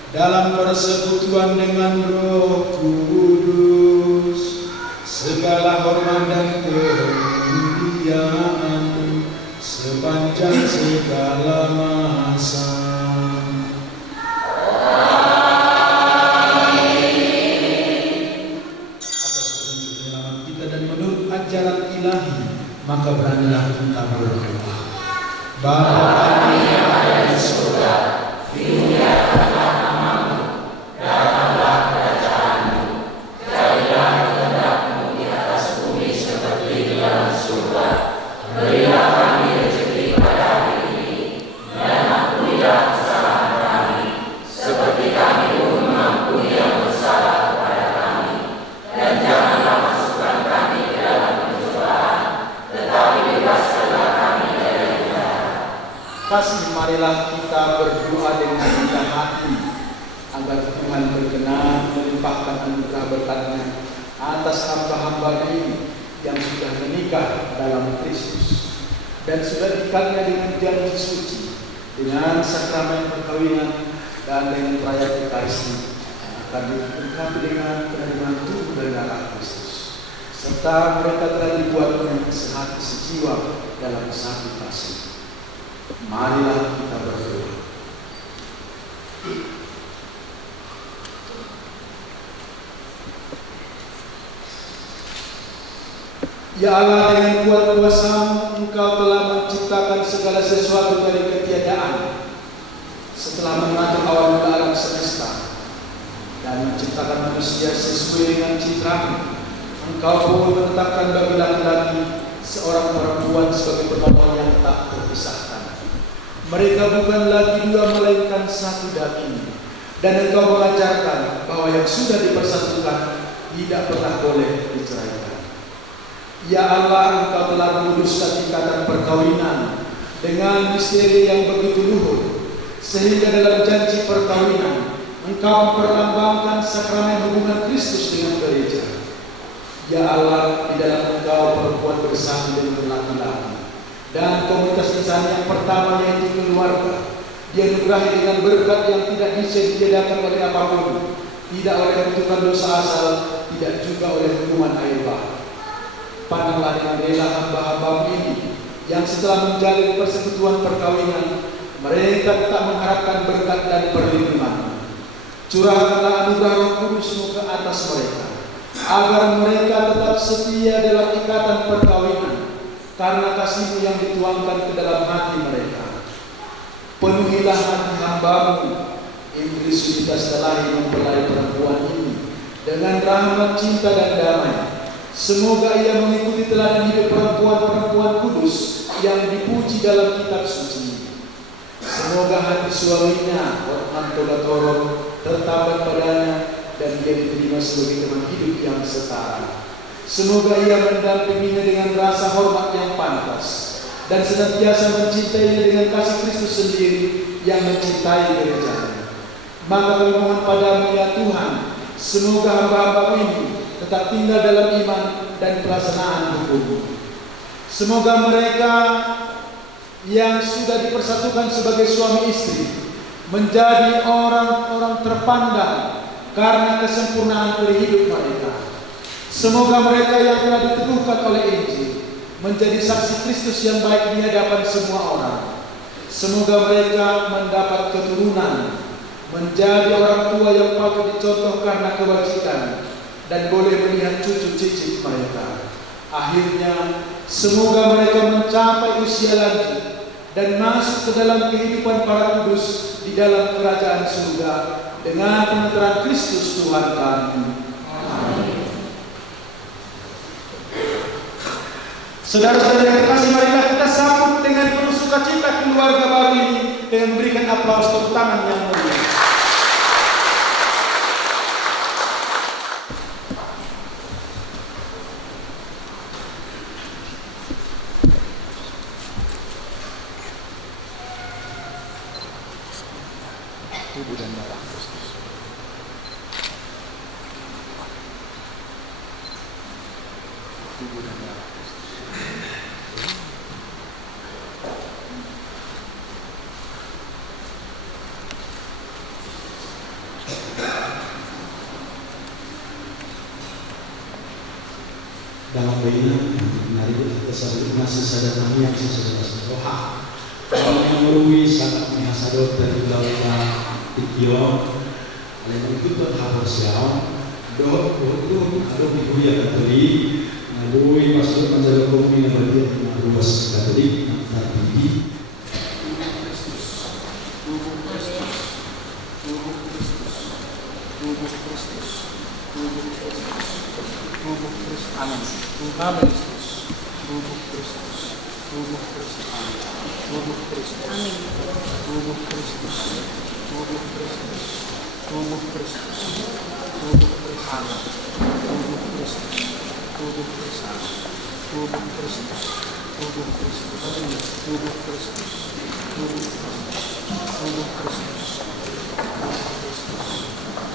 dalam persekutuan dengan Roh Kudus, segala hormat dan kemuliaan sepanjang segala masa. Atas petunjuk penyelamat kita dan menurut ajaran ilahi, maka beranilah kita berdoa. Bapa kami yang ada di surga, dimuliakanlah nama-Mu, datanglah kerajaan-Mu, jadilah kehendak-Mu di atas bumi seperti di dalam surga. Berilah kami rezeki pada hari ini, dan ampunilah kesalahan kami, seperti kami pun mengampuni yang bersalah kepada kami. Dan janganlah masukkan kami ke dalam pencobaan, tetapi bebaskanlah kami dari yang jahat. Kasih marilah kita berdoa dengan rendah hati, agar Tuhan berkenan melimpahkan anugerah berkat-Nya atas hamba-hamba ini yang sudah menikah dalam Kristus dan sudah dikatnya dengan janji suci, dengan sakramen perkawinan dan dengan perayaan Ekaristi, akan dilengkapi dengan penerimaan tubuh dan darah Kristus, serta mereka telah dibuat sehati sejiwa dalam satu kasih. Marilah kita berdoa. Ya Allah, dengan kuat kuasa-Mu Engkau telah menciptakan segala sesuatu dari ketiadaan setelah mengatur awal mula alam semesta dan menciptakan manusia sesuai dengan citra-Mu. Engkau pun menetapkan bagi laki-laki seorang perempuan sebagai penolong yang tak terpisahkan. Mereka bukan lagi dua melainkan satu daging, dan Engkau mengajarkan bahwa yang sudah dipersatukan tidak pernah boleh diceraikan. Ya Allah, Engkau telah menguduskan ikatan perkawinan dengan misteri yang begitu luhur, sehingga dalam janji perkawinan Engkau memperlambangkan sakramen hubungan Kristus dengan gereja. Ya Allah, di dalam Engkau perempuan bersatu dengan laki-laki, Dan komunitas insan yang pertama yaitu keluarga, dianugerahi dengan berkat yang tidak bisa ditiadakan oleh apapun, tidak oleh kutukan dosa asal, tidak juga oleh hukuman air bah. Pandanglah dengan rela hamba-hamba ini yang setelah menjalin persekutuan perkawinan, mereka tetap mengharapkan berkat dan perlindungan. Curahkanlah anugerah Roh Kudus-Mu ke atas mereka, agar mereka tetap setia dalam ikatan perkawinan, karena kasih-Mu yang dituangkan ke dalam hati mereka. Penuhilah hati hamba-Mu, Indri Sunita Stalahi mempelai perempuan ini, dengan rahmat, cinta, dan damai. Semoga ia mengikuti teladan hidup perempuan-perempuan kudus yang dipuji dalam kitab suci. Semoga hati suaminya, Hotmanto Gatorop, tertabat padanya dan ia diterima sebagai teman hidup yang setara. Semoga ia mendampinginya dengan rasa hormat yang pantas dan senantiasa mencintainya dengan kasih Kristus sendiri yang mencintai gerejanya. Maka kami mohon padamu ya Tuhan, semoga hamba-hamba ini tetap tinggal dalam iman dan pelaksanaan hukum. Semoga mereka yang sudah dipersatukan sebagai suami istri menjadi orang-orang terpandang karena kesempurnaan dari hidup mereka. Semoga mereka yang telah diteguhkan oleh Injil menjadi saksi Kristus yang baik di hadapan semua orang. Semoga mereka mendapat keturunan, menjadi orang tua yang patut dicontoh karena kebajikan, dan boleh melihat cucu cicit mereka. Akhirnya, semoga mereka mencapai usia lanjut dan masuk ke dalam kehidupan para kudus di dalam kerajaan surga dengan pemeteran Kristus Tuhan kami. Amin. Saudara-saudara yang terkasih, marilah kita sambut dengan penuh sukacita keluarga baru ini dengan memberikan aplaus tepuk tangan yang mulia. Tubuh dan darah Kristus. Tubuh dan darah Kristus. Dalam bayinya, mari kita selalu masih sadar kami yang sesuai roha. Kalau yang merui sangat mengasadot dari belakang Tikio, oleh itu berharus siang, doa itu ada dibuya katoli, nalui pasal menjaga komi nabi naruas katoli nanti. Amin. Amin. Tubuh Kristus. Tubuh Kristus. Tubuh Kristus. Amin. Tubuh Kristus. Tubuh Kristus. Tubuh Kristus. Tubuh Kristus. Tubuh Kristus. Tubuh Kristus. Tubuh Kristus. Tubuh Kristus. Tubuh Kristus. Tubuh Kristus. Tubuh Kristus. Tubuh Kristus. Tubuh Kristus.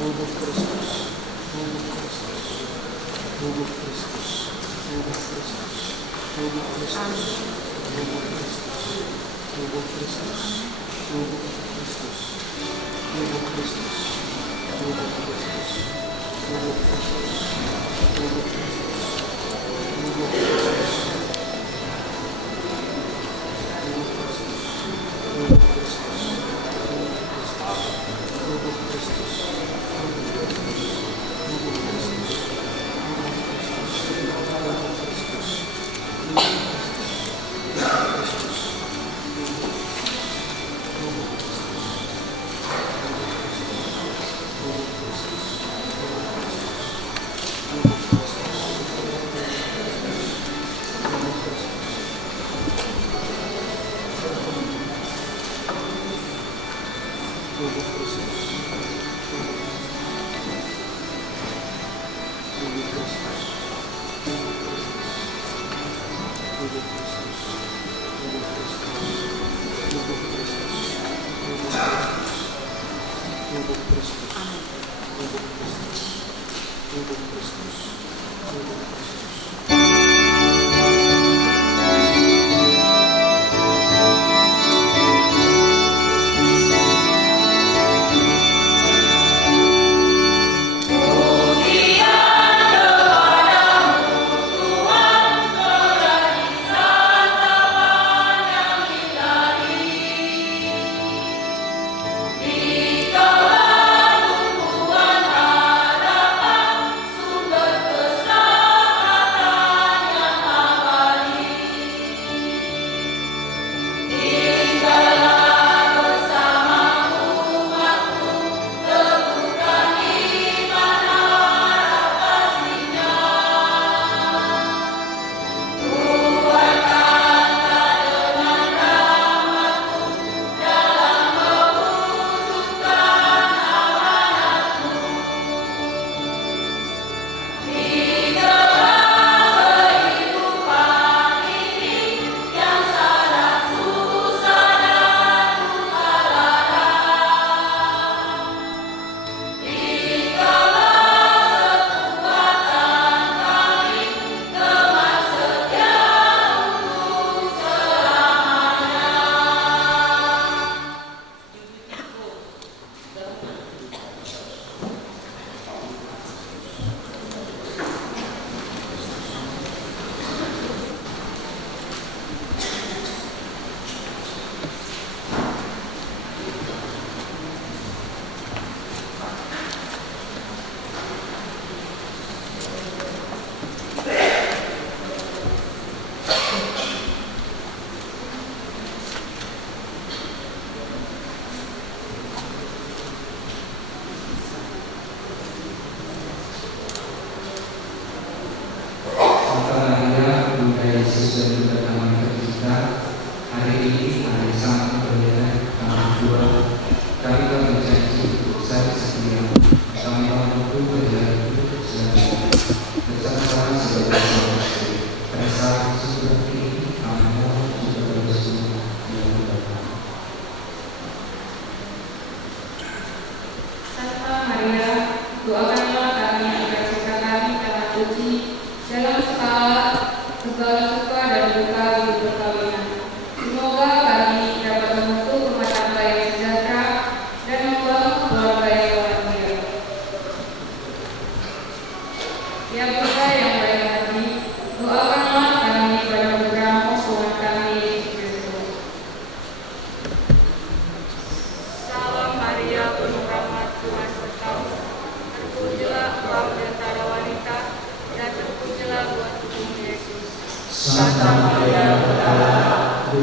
Tubuh Kristus, tubuh Kristus, tubuh Kristus, tubuh Kristus, tubuh Kristus, tubuh Kristus, tubuh Kristus, tubuh Kristus, tubuh Kristus, tubuh Kristus, tubuh Kristus, tubuh Kristus, tubuh Kristus, tubuh Kristus, tubuh Kristus.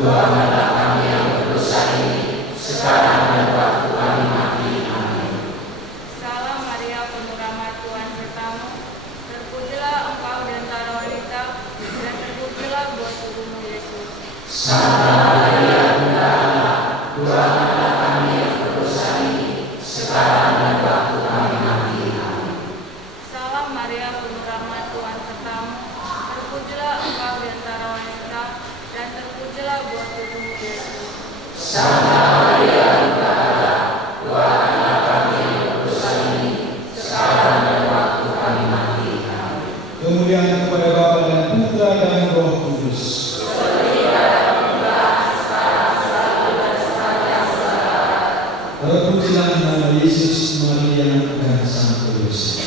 Tuhanlah kami yang berdosa ini, sekarang dan waktu kami mati. Amin. Salam Maria, penuh rahmat, Tuhan sertamu. Terpujilah engkau di antara wanita, dan terpujilah buah tubuhmu, Yesus. Santa Maria, Bunda Allah, doakanlah kami yang berdosa ini, sekarang dan waktu kami mati. Amin. Salam Maria, penuh rahmat, Tuhan sertamu. Terpujilah engkau di antara wanita, dan terpujilah buah tubuhmu, Yesus. Santa Maria, Bunda Allah, doakanlah kami yang berdosa ini, sekarang dan waktu kami mati. Amin. Kemuliaan kepada Bapa dan Putra dan Roh Kudus. Terpujilah nama Yesus, Maria, dan Sang Kudus.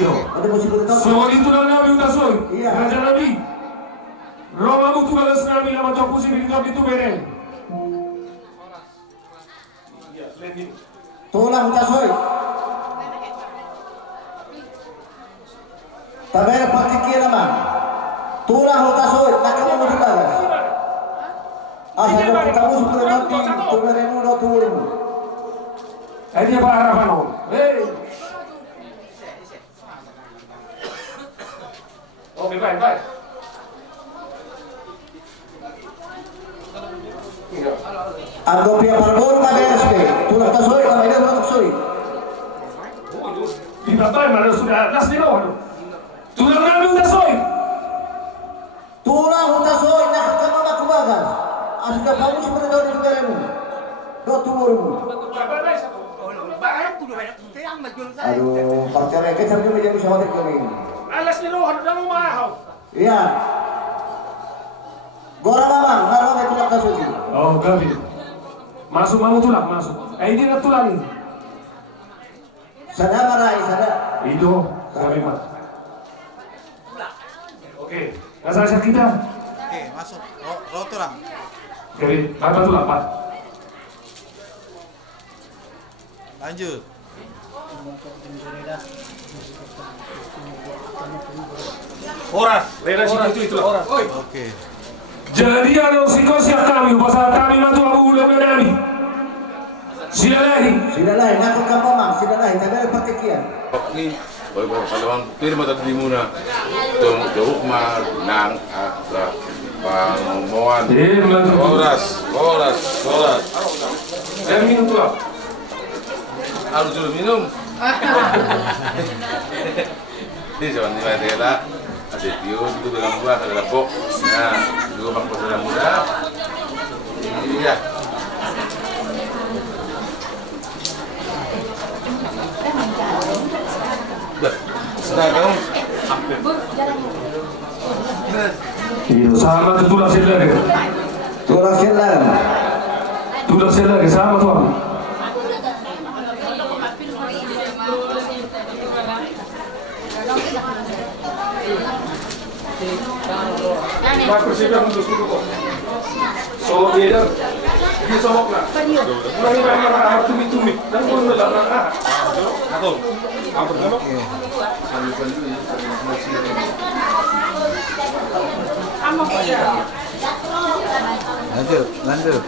Ino. So itu na nabi utasoy. Raja nabi. Roma mutu bagas nabi nama topu si bintang itu beren. Tulang utasoy. Tabera patikia naman. Tulang utasoy. Nakamu mutu bagas. Asal kamu sudah nanti tuberemu do turun. Ini apa harapan? Oke, baik. Argo pia parbor kada SP. Tulang tasoy kami dah tulang tasoy. Di batai mana sudah las di bawah. Tulang nabi tasoy. Tulang tasoy nak kamu nak kubagas. Asal kamu sudah do tuberemu do turun. Aduh, percaya ke cerita menjadi sahabat kami. Alas ni roh ada mau mahal. Iya. Gora mamang, ngaruh ke tulang tasoy. Oh, kami. Masuk mamu tulang, masuk. Ini nak tulang ini. Sada marai, sada. Itu, kami mah. Oke, nggak kita. Oke, masuk. Roh tulang. Oke, apa tulang, Pak? Lanjut. Horas, relasi itu horas. Oke. Jadi ada psikosis kami, pasal kami matu abu ulam nami. Silahi. Nak kamu mang, silahi. Tabera patikia. Ni, boleh salawang firma tadi muna. Jauh mah nang pangumuan. Horas. Saya minum tulang. Harus dulu minum. Ini cuman di mana kita ada tiu itu dalam buah ada lapok. Nah, dua bangku dalam buah. Iya. Sudah kamu. Iya, sama tulang selar. Tulang selar sama tuang. Pak Presiden untuk suruh. So dia somok lah. Mulai marah tumit. Dan pun lah. Atau apa pertama? Lanjut.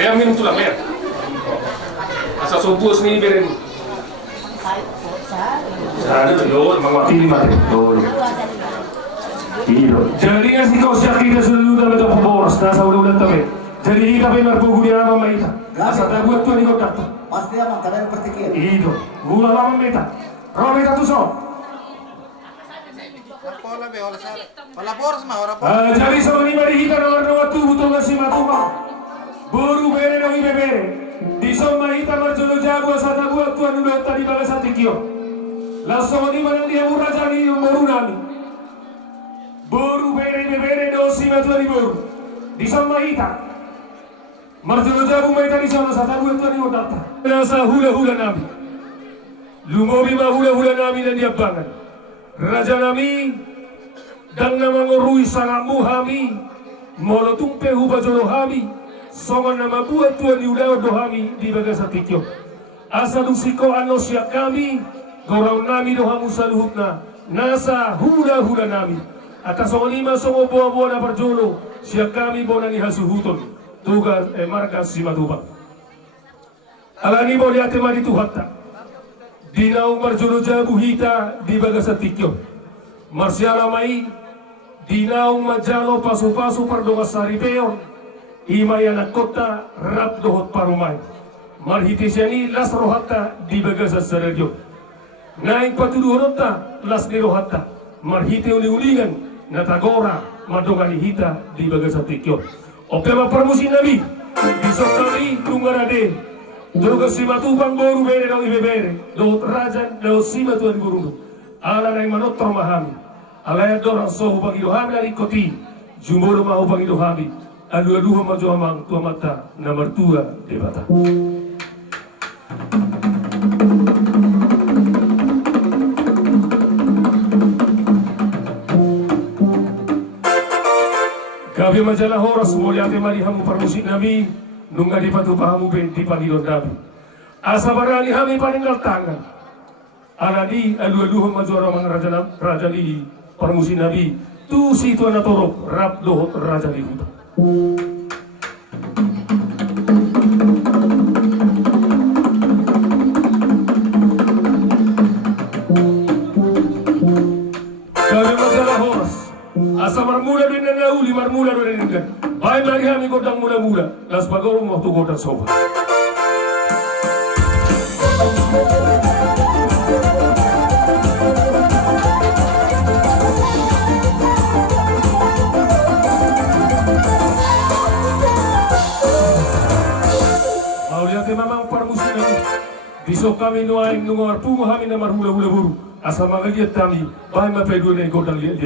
Mer minum tulang, mer. Asal sobos ni beren. Sana yo mawakili mate. Iyo. Jadi ngasih kau siap kita selalu dalam itu boros. Nasa udah tabe. Jadi kita benar buku dia nama kita. Asal tak buat tuan ikut datang. Pasti aman, tabera patikia. Iyo. Gula lama meta. Rometa tu so. Jadi sama ni mari kita nawar tu betul ngasih matuma. Boru bere no bere. Di somma ita marjolo jago sata buat tuan udah tadi balas atikio. Langsung ni mana dia muraja ni boru nami. Boru bere do sima tuan boru. Di somma ita marjolo jago mai tadi sama sata buat tuan udah tata. Rasa hula nami. Lumobi ma hula nami dan dia bangan. Raja nami dan nama ngorui sangat muhami. Molo tumpe huba jolo hami. Songon nama buat tuan diudah dohami di bagas atikyo. Asa dusiko ano siya kami, gorau nami dohamu saluhutna. Nasa hula nami. Atas songon lima songo boa na parjolo, siya kami bona ni hasuhuton. Tugas markas si matubang. Alani mo liate madi tuhatta. Dinaung marjolo jabu hita di bagas atikyo. Marsiala mai, dinaung majalo pasu-pasu pardongas saripeo. Himaya na kota rap dohot parumay. Marhiti siya ni las rohata di bagasas sa radyo. Naing patuduhorota las ni rohata. Marhiti uli-ulingan na tagora madongan hita di bagasas tikyo. Oke maparmusin nabi. Isok kami tungarade. Droga si matubang boru bere daw ibebere. Dohot rajan daw si matuan gurungo. Ala na manotro mahami. Alaya dorang sohu bagi dohami dari koti. Jumoro mau pangido kami. Adu-adu maju amang tua mata na mertua de bata. Kami majalah horas mulia temari hamu permusik nami nunga di patu pahamu di pangidon nabi. Asa barani kami paninggal tangan. Anadi adu-adu maju amang raja li permusik nabi. Tu si tuan atorok rap dohot raja li hutan. Kami masalah horas. Asa marmula dengan nauli marmula dengan dengan. Baik lagi kami godang mula-mula. Las bagorong waktu godang sobat. Memang permusuhan besok kami nuaing nungar pungu kami na marhula-hula buru asal magagiat kami bahay mapedul na godang lihat